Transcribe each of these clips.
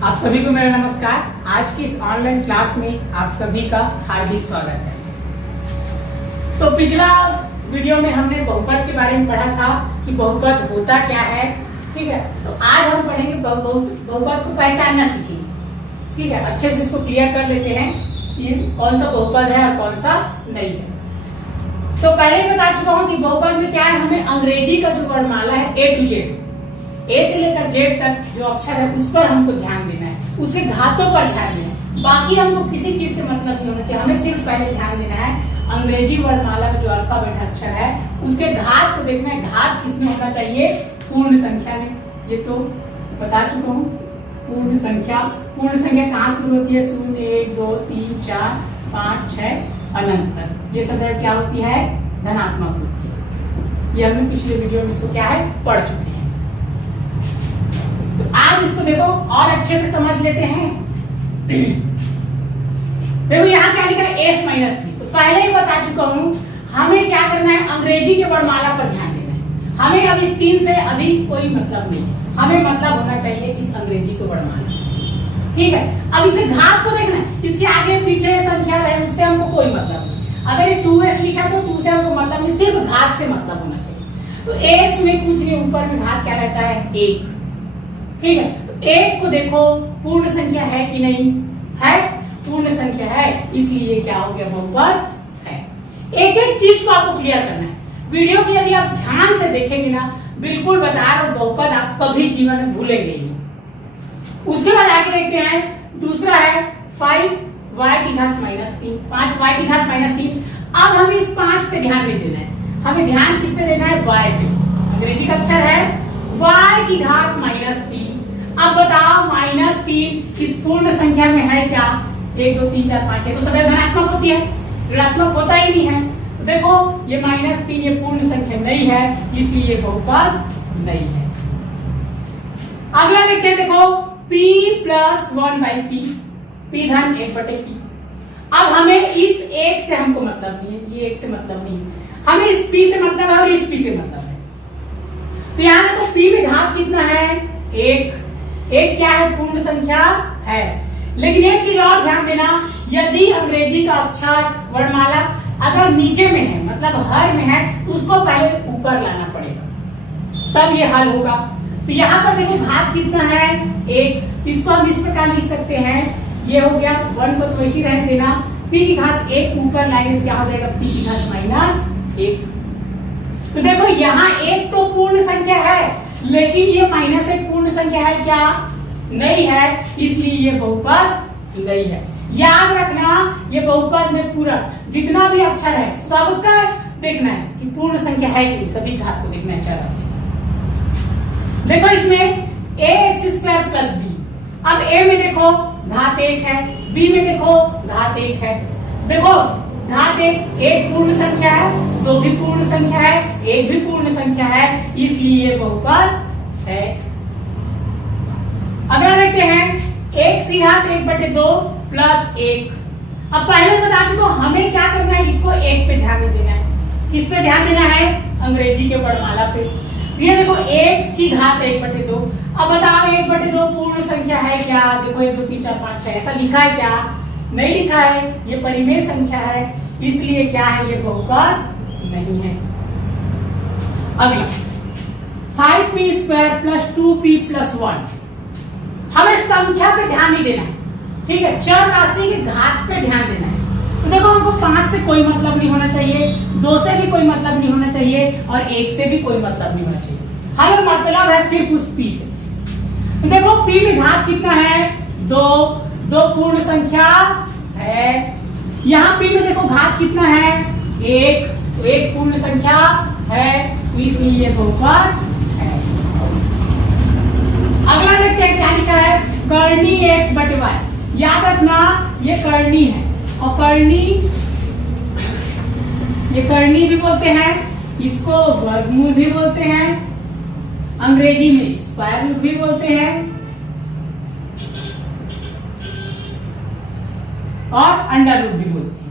आप सभी को मेरा नमस्कार। आज की इस ऑनलाइन क्लास में आप सभी का हार्दिक स्वागत है। तो पिछला वीडियो में हमने बहुपद के बारे में पढ़ा था कि बहुपद होता क्या है। ठीक है, तो आज हम पढ़ेंगे बहुपद को पहचानना सीखेंगे। ठीक है, अच्छे से इसको क्लियर कर लेते हैं कि कौन सा बहुपद है और कौन सा नहीं है। तो पहले ही बता चुका हूं कि बहुपद में क्या है, हमें अंग्रेजी का जो वर्णमाला है A to Z, ए से लेकर जेड तक जो अक्षर है उस पर हमको ध्यान देना है, उसके घातों पर ध्यान देना है। बाकी हमको किसी चीज से मतलब नहीं होना चाहिए, हमें सिर्फ पहले ध्यान देना है अंग्रेजी वर्णमाला का जो अल्फाबेट अक्षर है उसके घात को देखना है। घात किसमें होना चाहिए? पूर्ण संख्या में। ये तो बता चुका हूँ। पूर्ण संख्या कहाँ शुरू होती है? 0, 1, 2, 3, 4, 5, 6 अनंत तक। ये सदैव क्या होती है? धनात्मक होती है। ये हमने पिछले वीडियो में इसको क्या है पढ़ चुके हैं। तो आज इसको देखो और अच्छे से समझ लेते हैं। देखो यहाँ क्या लिखा है? S-3। तो पहले ही बता चुका हूं हमें क्या करना है, अंग्रेजी के वर्णमाला पर ध्यान देना है। हमें अब इस 3 से अभी कोई मतलब नहीं, हमें मतलब होना चाहिए इस अंग्रेजी के वर्णमाला से। ठीक है, अब इसे घात को देखना है, इसके आगे पीछे संख्या रहे उससे हमको कोई मतलब नहीं। अगर ये 2s लिखा तो 2 से हमको मतलब नहीं, सिर्फ घात से मतलब होना चाहिए। तो s में कुछ नहीं, ऊपर में घात क्या रहता है? 1। ठीक है, तो 1 को देखो पूर्ण संख्या है कि नहीं है? पूर्ण संख्या है, इसलिए क्या हो गया? बहुपद है। एक एक चीज को आपको क्लियर करना है। वीडियो की यदि आप ध्यान से देखेंगे ना, बिल्कुल बता रहा हूं, बहुपद आप कभी जीवन में भूलेंगे ही नहीं। उसके बाद आगे देखते हैं, दूसरा है 5y की घात -3, 5y की घात -3। अब हमें इस 5 पे ध्यान नहीं देना है, हमें ध्यान किस पे देना है? y पे। अंग्रेजी का अक्षर है y की घात -3। अब बताओ -3 इस पूर्ण संख्या में है क्या? 1, 2, 3, 4, 5 है तो सदैव धनात्मक होती है, ऋणात्मक होता ही नहीं है। तो देखो ये -3 ये पूर्ण संख्या नहीं है, इसलिए ये बहुपद नहीं है। अगला देखते हैं, देखो p + 1/p, p धन 1/p। अब हमें इस 1 से हमको मतलब नहीं है, ये 1 से मतलब नहीं है, हमें इस p से मतलब है और इस p से मतलब है। तो यहाँ देखो p में घात कितना है? 1 क्या है? पूर्ण संख्या है। लेकिन एक चीज और ध्यान देना, यदि अंग्रेजी का अक्षर वर्णमाला अगर नीचे में है, मतलब हर में है, तो उसको पहले ऊपर लाना पड़ेगा, तब ये हल होगा। तो यहाँ पर देखो घात कितना है? 1। तो इसको हम इस प्रकार लिख सकते हैं, ये हो गया 1 को तो वैसे रहने देना, p की घात 1 ऊपर लाएंगे क्या हो जाएगा? p की घात -1। तो देखो यहाँ 1 तो पूर्ण संख्या है, लेकिन ये -1 पूर्ण संख्या है क्या? नहीं है, इसलिए ये बहुपद नहीं है। याद रखना, ये बहुपद में पूरा जितना भी अक्षर है सबका देखना है कि पूर्ण संख्या है कि नहीं, सभी घात को देखना है चारा से। देखो इसमें ax² + b। अब a में देखो घात 1 है, b में देखो घात 1 है। देखो घात 1 पूर्ण संख्या है, 2 भी पूर्ण संख्या है, 1 भी पूर्ण संख्या है, इसलिए ये बहुपद है। अगला देखते हैं, x की घात 1/2 + 1। अब पहले बता चुका हूं हमें क्या करना है, इसको 1 पे ध्यान देना है। किस पे ध्यान देना है? अंग्रेजी के वर्णमाला पे। ये देखो x की घात 1/2। अब बताओ 1/2 पूर्ण संख्या है क्या? देखो 1, 2, 3, 4, 5, 6 ऐसा लिखा है क्या? नहीं लिखा है, ये परिमेय संख्या है, इसलिए क्या है? ये बहुपद नहीं है। अगला 5p² + 2p + 1। हमें संख्या पे ध्यान नहीं देना है, ठीक है, चर राशि के घात पे ध्यान देना है। तो देखो हमको 5 से कोई मतलब नहीं होना चाहिए, 2 से भी कोई मतलब नहीं होना चाहिए और 1 से भी कोई मतलब नहीं होना चाहिए। हमें मतलब है सिर्फ उस p से। तो देखो p में घात कितना है? 2 पूर्ण संख्या है। यहाँ p में देखो घात कितना है? 1, तो 1 पूर्ण संख्या है, इसलिए ये बहुपद है। अगला देखते हैं क्या लिखा है? कर्णी x/y। याद रखना ये कर्णी है, और ये कर्णी भी बोलते हैं, इसको वर्गमूल भी बोलते हैं, अंग्रेजी में स्क्वायर रूट भी बोलते हैं और अंडर रूट भी बोलते हैं।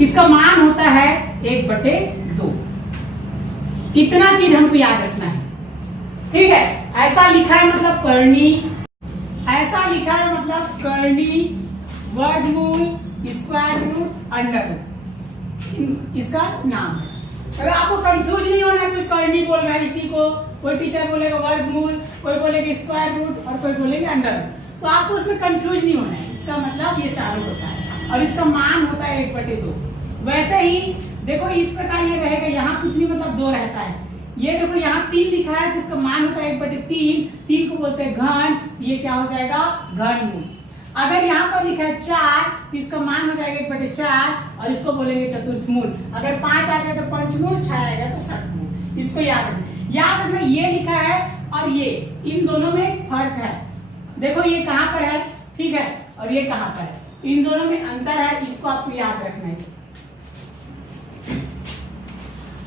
इसका मान होता है 1/2। इतना चीज हमको याद रखना है। ठीक है, ऐसा लिखा है मतलब करनी, ऐसा लिखा है मतलब करनी वर्गमूल स्क्वायर रूट अंडर रूट इसका नाम है। अगर आपको कंफ्यूज नहीं होना है, कोई करनी बोल रहा है इसी को, कोई टीचर बोलेगा वर्गमूल, कोई बोलेगा स्क्वायर रूट और कोई बोलेगा अंडर रूट, तो आपको उसमें कंफ्यूज नहीं होना है। इसका मतलब ये चारों होता है और इसका मान होता है 1/2। वैसे ही देखो इस प्रकार ये रहेगा, यहाँ कुछ नहीं मतलब 2 रहता है। ये देखो यहाँ 3 लिखा है तो इसका मान होता है 1/3। 3 को बोलते हैं घन, ये क्या हो जाएगा घनमूल। अगर यहाँ पर लिखा है 4 तो इसका मान हो जाएगा 1/4 और इसको बोलेंगे चतुर्थमूल। अगर 5 आ गया तो पंचमूल, 6 आएगा तो षटमूल। इसको याद रखना। ये लिखा है और ये, इन दोनों में फर्क है। देखो ये कहाँ पर है, ठीक है, और ये कहाँ पर है, इन दोनों में अंतर है, इसको आपको याद रखना है।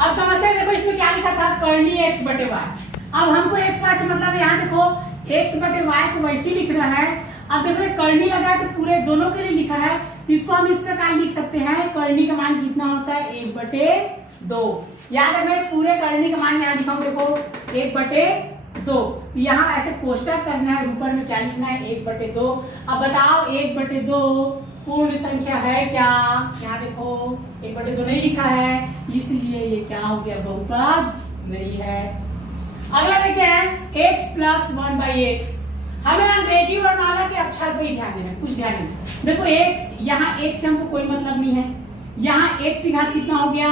अब समझते हैं, देखो इसमें क्या लिखा था, करनी x/y। अब हमको x/y से मतलब यहाँ देखो x/y को वैसे ही लिखना है। अब देखो करनी लगा है तो पूरे दोनों के लिए लिखा है, तो इसको हम इस प्रकार लिख सकते हैं, करनी का मान कितना होता है 1/2। याद रखना पूरे करनी का मान यहाँ लिखा हूं, देखो 1/2। यहाँ ऐसे कोष्टक करना है, ऊपर में क्या लिखना है 1/2। अब बताओ 1/2 पूर्ण संख्या है क्या? यहाँ देखो 1/2 नहीं लिखा है, इसलिए ये क्या हो गया, बहुपद नहीं है। अगला देखते हैं x + 1/x। हमें अंग्रेजी वर्णमाला के अक्षर पे ही ध्यान देना है, कुछ ध्यान नहीं। देखो x, यहाँ x से हमको कोई मतलब नहीं है। यहाँ x की घात कितना हो गया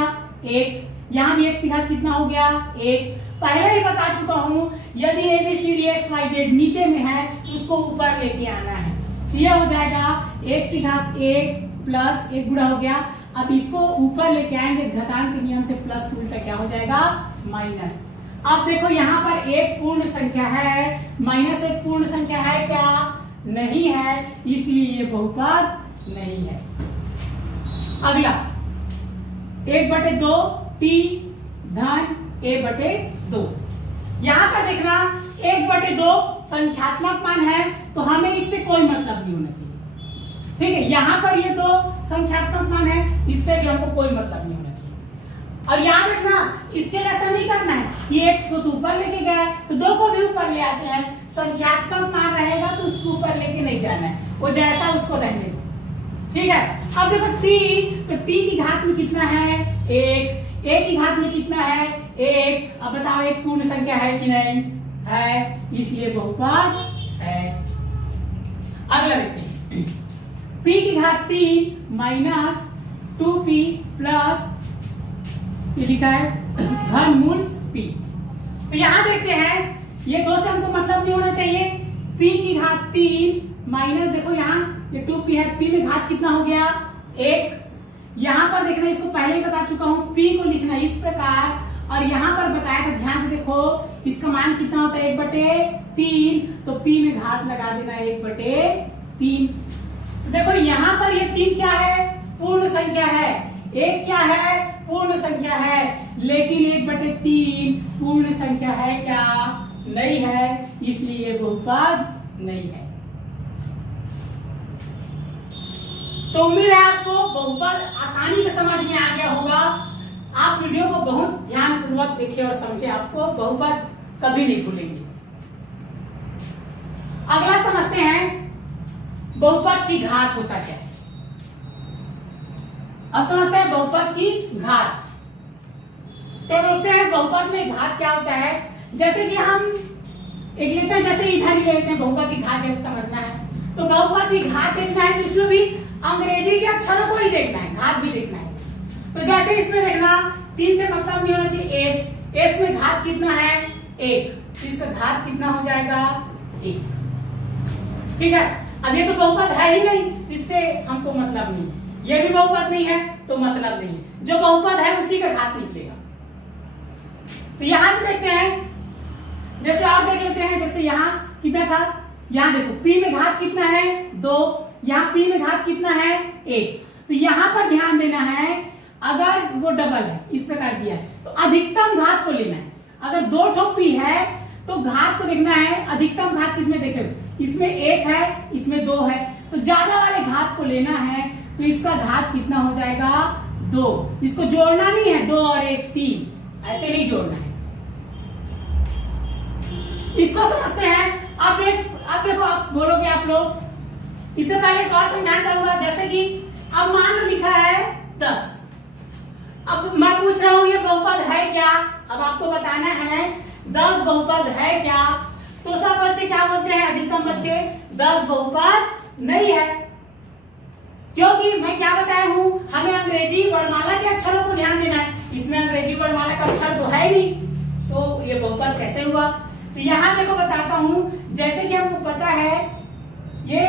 1, यहाँ भी x की घात कितना हो गया 1। पहले ही बता चुका हूं, यदि ABCDXYZ नीचे में है तो उसको ऊपर लेके आना है। तो यह हो जाएगा x की घात 1 + 1 गुणा हो गया। अब इसको ऊपर लेके आएंगे घातांक के नियम से, प्लस उल्टा क्या हो जाएगा माइनस। अब देखो यहाँ पर एक पूर्ण संख्या है, माइनस एक पूर्ण संख्या है क्या? नहीं है, इसलिए ये बहुपद नहीं है। अगला 1/2 t धन a/2। यहाँ पर देखना 1/2 संख्यात्मक मान है तो हमें इससे कोई मतलब नहीं होना चाहिए, ठीक है। यहाँ पर ये 2 संख्यात्मक मान है, इससे भी हमको कोई मतलब नहीं होना चाहिए। और याद रखना इसके लिए ऐसा नहीं करना है कि x को तो ऊपर लेके गया तो 2 को भी ऊपर ले आते हैं। संख्यात्मक मान रहेगा तो उसको ऊपर लेके नहीं जाना है, वो जैसा उसको रहने दो, ठीक है। अब देखो t, तो t की घात में कितना है 1, a की घात में कितना है 1। अब बताओ एक पूर्ण संख्या है कि नहीं है, इसलिए बहुपद है। अगला देखते हैं p की घात 3 - 2p प्लस ये लिखा है घनमूल p। तो यहां देखते हैं ये 2 से हमको मतलब नहीं होना चाहिए। p की घात 3 माइनस, देखो यहाँ ये 2p है, p में घात कितना हो गया 1। यहाँ पर देखना, इसको पहले ही बता चुका हूँ, p को लिखना इस प्रकार और यहाँ पर बताया था, ध्यान से देखो इसका मान कितना होता है 1/3, तो p में घात लगा देना 1/3। देखो यहाँ पर ये 3 क्या है, पूर्ण संख्या है, 1 क्या है, पूर्ण संख्या है, लेकिन 1/3 पूर्ण संख्या है क्या? नहीं है, इसलिए ये बहुपद नहीं है। तो उम्मीद है आपको बहुपद आसानी से समझ में आ गया होगा। आप वीडियो को बहुत ध्यान पूर्वक देखिए और समझे, आपको बहुपद कभी नहीं भूलेंगे। अगला समझते हैं बहुपद की घात होता क्या है। अब समझते हैं बहुपद की घात। तो देखते हैं बहुपद में घात क्या होता है। जैसे कि हम एक लेते हैं, जैसे इधर ही लेते हैं बहुपद की घात, जैसे समझना है तो बहुपद की घात देखना है तो इसमें भी अंग्रेजी के अक्षरों को ही देखना है, घात भी देखना है। तो जैसे इसमें देखना 3 से मतलब नहीं होना चाहिए s में घात कितना है 1, तो इसका घात कितना हो जाएगा 1, ठीक है। अब ये तो बहुपद है ही नहीं, इससे हमको मतलब नहीं, ये भी बहुपद नहीं है तो मतलब नहीं है, जो बहुपद है उसी का घात निकलेगा। तो यहां से देखते हैं, जैसे और देख लेते हैं, जैसे यहाँ कितना था, यहाँ देखो p में घात कितना है 2, यहाँ p में घात कितना है 1। तो यहाँ पर ध्यान देना है, अगर वो डबल है इस प्रकार दिया है तो अधिकतम घात को लेना है। अगर 2 ठो p है तो घात को देखना है, अधिकतम घात किसमें देखे, इसमें 1 है, इसमें 2 है, तो ज्यादा वाले घात को लेना है। तो इसका घात कितना हो जाएगा 2। इसको जोड़ना नहीं है, 2 और 1 3, ऐसे नहीं जोड़ना है। इसको समझते हैं। आप देखो, आप बोलोगे आप लोग, इससे पहले एक और समझाना चाहूंगा। जैसे कि अब मान लो लिखा है 10, अब मैं पूछ रहा हूं ये बहुपद है क्या? अब आपको बताना है 10 बहुपद है क्या? तो सब बच्चे क्या बोलते हैं, अधिकतम बच्चे 10 बहुपद नहीं है, क्योंकि मैं क्या बताया हूं, हमें अंग्रेजी वर्णमाला के अक्षरों को ध्यान देना है। इसमें अंग्रेजी वर्णमाला का अक्षर तो है ही नहीं, तो ये बहुपद कैसे हुआ? तो यहाँ देखो बताता हूं। जैसे कि हमको पता है ये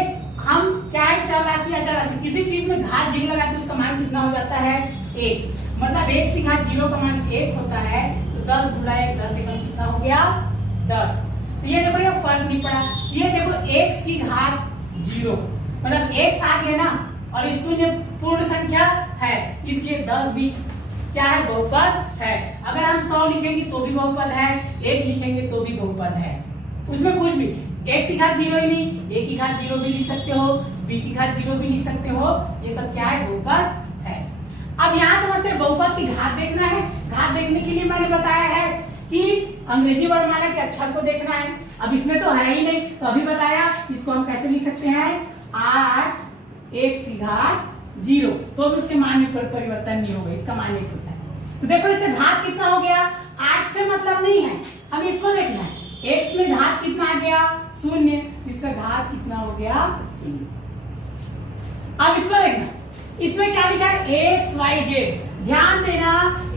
हम क्या है, चर राशि या चर राशि, किसी चीज में घात 0 लगाते हैं उसका मान कितना हो जाता है 1, मतलब 1 की घात 0 का मान 1 होता है। तो 10 गुणा 1, 10 एकम कितना हो गया 10। तो ये देखो, ये फर्क नहीं पड़ा। ये देखो x की घात 0 मतलब x आ गया ना, और ये शून्य पूर्ण संख्या है, इसलिए 10 भी क्या है, बहुपद है। अगर हम 100 लिखेंगे तो भी बहुपद है, 1 लिखेंगे तो भी बहुपद है। उसमें कुछ भी x की घात 0 ही नहीं, a की घात 0 भी लिख सकते हो, b की घात 0 भी लिख सकते हो, ये सब क्या है, बहुपद है। अब यहाँ समझते हैं बहुपद की घात देखना है। घात देखने के लिए मैंने बताया है कि अंग्रेजी वर्णमाला के अक्षर को देखना है। अब इसमें तो है ही नहीं, तो अभी बताया इसको हम कैसे लिख सकते हैं, 8 x की घात 0, तो भी उसके मान में परिवर्तन नहीं होगा, इसका मान 1 होता है। तो देखो इसका घात कितना हो गया, 8 से मतलब नहीं है, हम इसको देखना है। x में घात कितना आ गया 0, इसका घात कितना हो गया 0। अब इसको देखना, इसमें क्या लिखा है, x y z। ध्यान देना,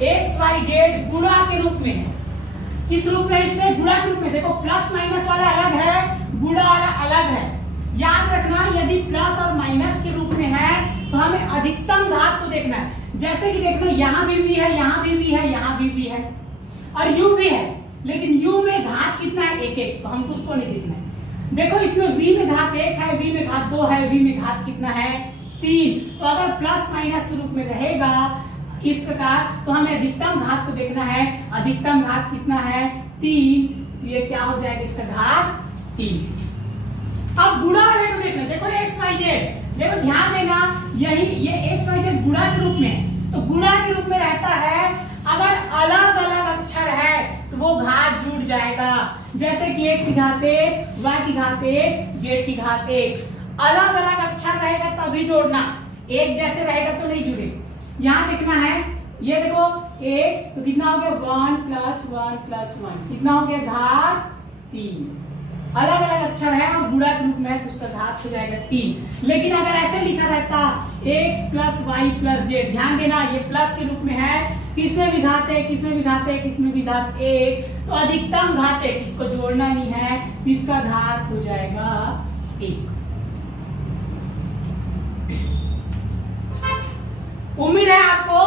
x y z गुणा के रूप में है। किस रूप में, इसमें गुणा के रूप में। देखो प्लस माइनस वाला अलग है, गुणा वाला अलग है। याद रखना, यदि प्लस और माइनस के रूप में है तो हमें अधिकतम घात को देखना है। जैसे कि देखना, यहाँ भी है, यहाँ भी है, यहाँ भी है, और u भी है, लेकिन u में घात कितना है, 1 तो हमको उसको नहीं देखना है। देखो इसमें v में घात 1 है, v में घात 2 है, v में घात कितना है 3। तो अगर प्लस माइनस के रूप में रहेगा इस प्रकार, तो हमें अधिकतम घात को देखना है। अधिकतम घात कितना है 3, तो ये क्या हो जाएगा, इसका घात 3। अब गुणा वाले को देखना, देखो x y z, देखो ध्यान देना, यही ये x y z गुणा के रूप में, तो गुणा के रूप में रहता है। अगर अलग अलग अक्षर है तो वो घात जुड़ जाएगा। जैसे कि x की घात 1, y की घात 1, z की घात 1, अलग अलग अक्षर रहेगा तभी जोड़ना, एक जैसे रहेगा तो नहीं जुड़े। यहाँ देखना है, ये देखो 1 तो कितना हो गया 1 + 1 + 1, कितना हो गया घात 3। अलग अलग अक्षर है और गुणा के रूप में है तो उसका घात हो जाएगा 3। लेकिन अगर ऐसे लिखा रहता x + y + z, ध्यान देना ये प्लस के रूप में है, किसमें भी घात 1, किसमें भी घात 1, किसमें भी घात 1, तो अधिकतम घात 1, इसको जोड़ना नहीं है, इसका घात हो जाएगा 1। उम्मीद है आपको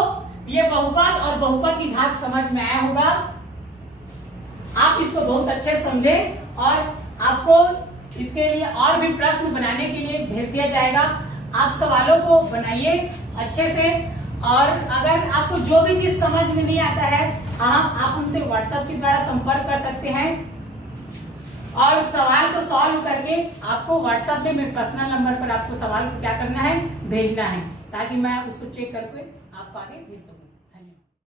ये बहुपद और बहुपद की घात समझ में आया होगा। आप इसको बहुत अच्छे से समझे और आपको इसके लिए और भी प्रश्न बनाने के लिए भेज दिया जाएगा। आप सवालों को बनाइए अच्छे से, और अगर आपको जो भी चीज समझ में नहीं आता है आप हमसे व्हाट्सएप के द्वारा संपर्क कर सकते हैं, और सवाल को सॉल्व करके आपको व्हाट्सएप में मेरे पर्सनल नंबर पर आपको सवाल को क्या करना है, भेजना है, ताकि मैं उसको चेक करके आपको आगे भेज सकूं।